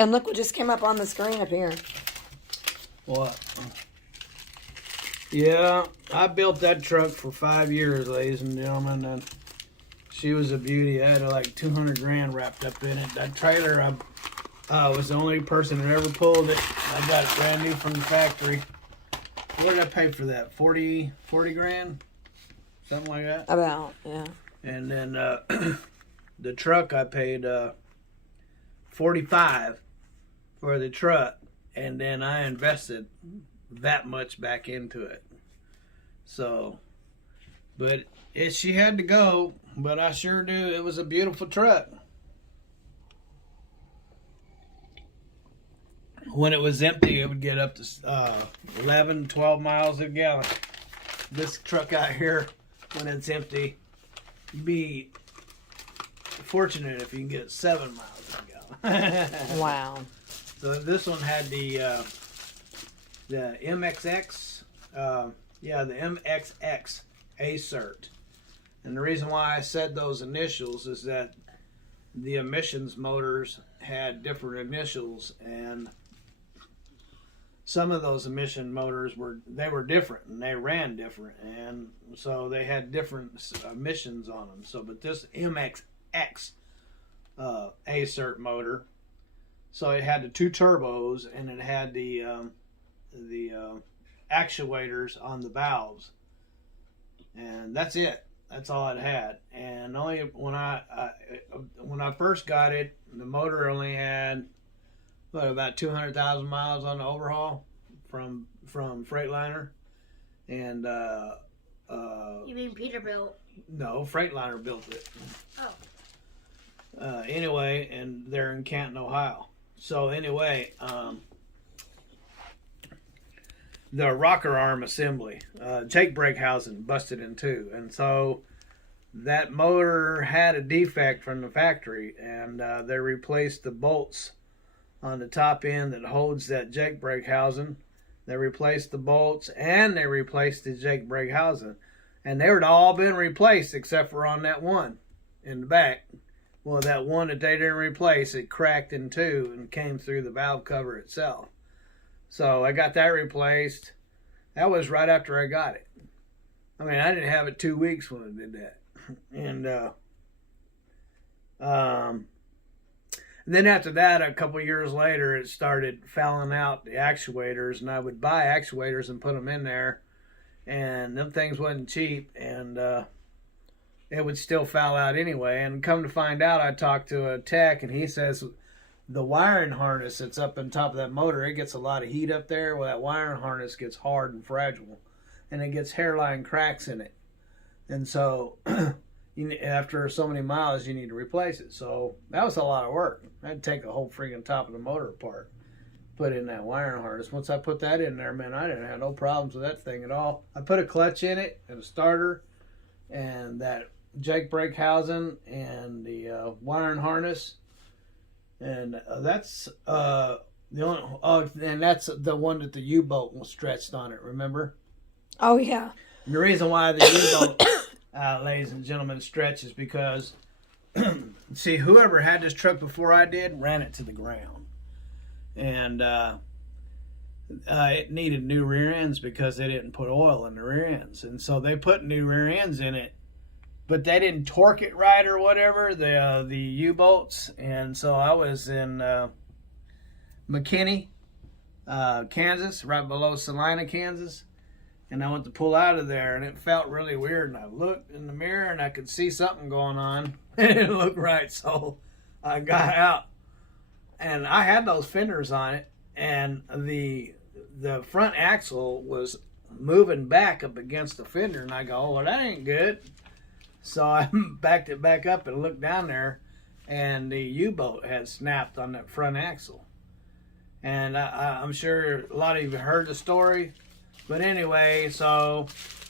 And look what just came up on the screen up here. What? Yeah, I built that truck for 5 years, ladies and gentlemen, and she was a beauty. I had like 200 grand wrapped up in it. That trailer, I was the only person that ever pulled it. I got it brand new from the factory. What did I pay for that? 40 grand? Something like that? About, yeah. And then the truck, I paid $45 for the truck, and then I invested that much back into it. So, but she had to go, but I sure do. It was a beautiful truck. When it was empty, it would get up to 11, 12 miles a gallon. This truck out here, when it's empty, you'd be fortunate if you can get 7 miles a gallon. Wow. So this one had the MXX, the MXX A-Cert. And the reason why I said those initials is that the emissions motors had different initials, and some of those emission motors were different and they ran different, and so they had different emissions on them. So, but this MXX A-Cert motor, so it had the 2 turbos and it had the actuators on the valves, and that's it. That's all it had. And only when I first got it, the motor only had about 200,000 miles on the overhaul from Freightliner, and you mean Peterbilt? no, Freightliner built it. Oh. Anyway, and they're in Canton, Ohio. So anyway, the rocker arm assembly, Jake brake housing busted in 2, and so that motor had a defect from the factory, and they replaced the bolts on the top end that holds that Jake brake housing. They replaced the bolts and they replaced the Jake brake housing, and they would all been replaced except for on that one in the back. Well, that one that they didn't replace, it cracked in 2 and came through the valve cover itself. So I got that replaced. That was right after I got it. I mean, I didn't have it 2 weeks when I did that. And then after that, a couple years later, it started fouling out the actuators, and I would buy actuators and put them in there, and them things wasn't cheap, and it would still foul out anyway. And come to find out, I talked to a tech, and he says the wiring harness that's up on top of that motor, it gets a lot of heat up there. Well, that wiring harness gets hard and fragile, and it gets hairline cracks in it. And so after so many miles, you need to replace it. So that was a lot of work. I'd take the whole freaking top of the motor apart, put in that wiring harness. Once I put that in there, man, I didn't have no problems with that thing at all. I put a clutch in it and a starter and that Jake brake housing and the wiring harness. And that's the only, and that's the one that the U-boat was stretched on it, remember? Oh, yeah. And the reason why the U-boat, ladies and gentlemen, stretches because, see, whoever had this truck before I did ran it to the ground. And it needed new rear ends because they didn't put oil in the rear ends. And so they put new rear ends in it, but they didn't torque it right or whatever, the U-bolts. And so I was in McKinney, Kansas, right below Salina, Kansas. And I went to pull out of there, and it felt really weird. And I looked in the mirror, and I could see something going on. It didn't look right, so I got out. And I had those fenders on it, and the front axle was moving back up against the fender. And I go, oh, well, that ain't good. So I backed it back up and looked down there, and the U-boat had snapped on that front axle. And I'm sure a lot of you have heard the story. But anyway, so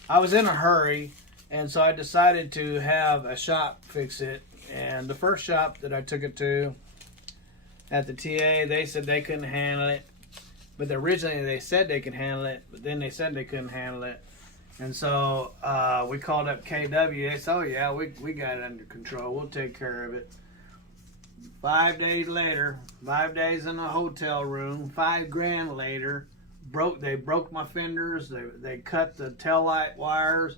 I was in a hurry, and so I decided to have a shop fix it. And the first shop that I took it to at the TA, they said they couldn't handle it. But originally they said they could handle it, but then they said they couldn't handle it. And so we called up KW. They said, oh, yeah, we got it under control. We'll take care of it. 5 days later, 5 days in a hotel room, $5,000 later, they broke my fenders. They cut the taillight wires.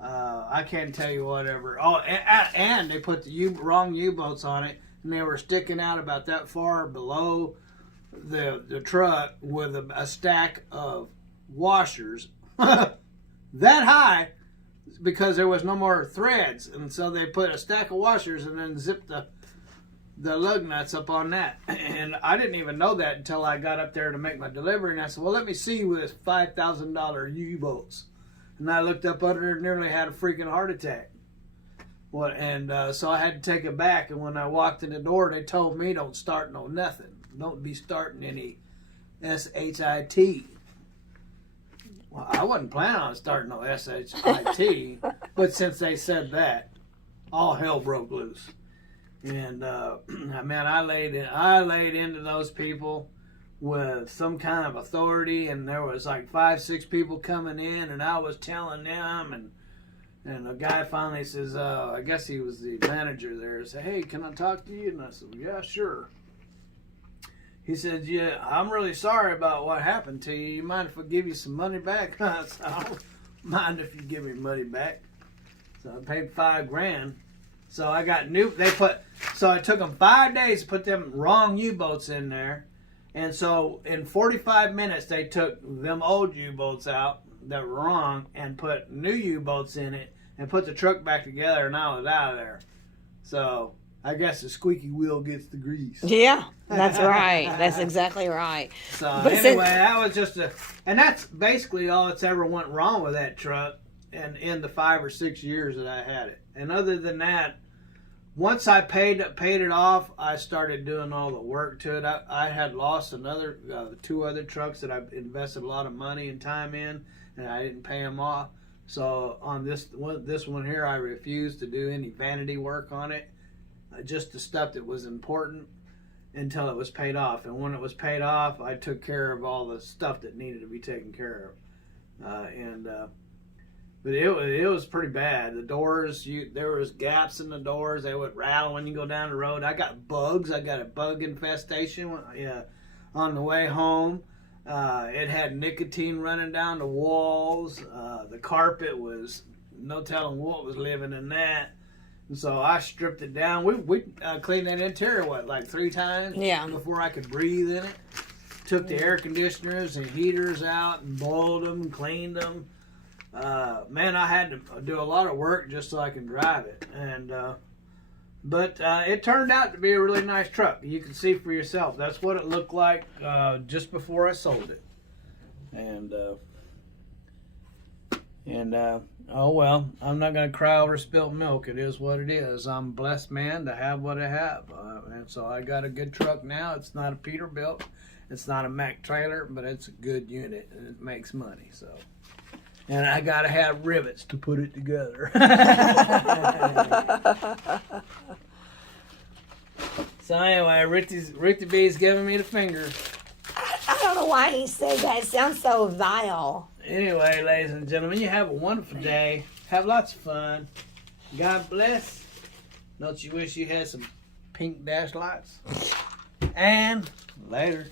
I can't tell you whatever. Oh, and they put the wrong U-bolts on it, and they were sticking out about that far below the truck with a stack of washers that high, because there was no more threads, and so they put a stack of washers and then zipped the lug nuts up on that. And I didn't even know that until I got up there to make my delivery, and I said, well, let me see with this $5,000 U-bolts. And I looked up under it and nearly had a freaking heart attack. So I had to take it back, and when I walked in the door, they told me don't start no nothing. Don't be starting any SHIT. Well, I wasn't planning on starting no SHIT, but since they said that, all hell broke loose. And man, I laid into those people with some kind of authority, and there was like 5-6 people coming in, and I was telling them, and the guy finally says, I guess he was the manager there, said, hey, can I talk to you? And I said, yeah, sure. He said, yeah, I'm really sorry about what happened to you. You mind if I give you some money back? I said, I don't mind if you give me money back. So I paid $5,000. So I got so it took them 5 days to put them wrong U-bolts in there. And so in 45 minutes, they took them old U-bolts out that were wrong and put new U-bolts in it and put the truck back together, and I was out of there. So I guess the squeaky wheel gets the grease. Yeah, that's right. That's exactly right. So anyway, that was just and that's basically all that's ever went wrong with that truck and in the 5 or 6 years that I had it. And other than that, once I paid it off, I started doing all the work to it. I had lost another 2 other trucks that I invested a lot of money and time in, and I didn't pay them off. So on this one here, I refused to do any vanity work on it, just the stuff that was important until it was paid off. And when it was paid off, I took care of all the stuff that needed to be taken care of. But it was pretty bad. The doors, there was gaps in the doors. They would rattle when you go down the road. I got bugs. I got a bug infestation on the way home. It had nicotine running down the walls. The carpet was no telling what was living in that. And so I stripped it down. We cleaned that interior, like 3 times before I could breathe in it. Took the air conditioners and heaters out and boiled them, cleaned them. Man, I had to do a lot of work just so I can drive it. But it turned out to be a really nice truck. You can see for yourself. That's what it looked like just before I sold it. Oh well, I'm not going to cry over spilt milk. It is what it is. I'm a blessed man to have what I have. And so I got a good truck now. It's not a Peterbilt. It's not a Mack trailer, but it's a good unit and it makes money. So. And I gotta have rivets to put it together. So anyway, Ricky B's giving me the finger. I don't know why he said that. It sounds so vile. Anyway, ladies and gentlemen, you have a wonderful day. Have lots of fun. God bless. Don't you wish you had some pink dash lights? And later.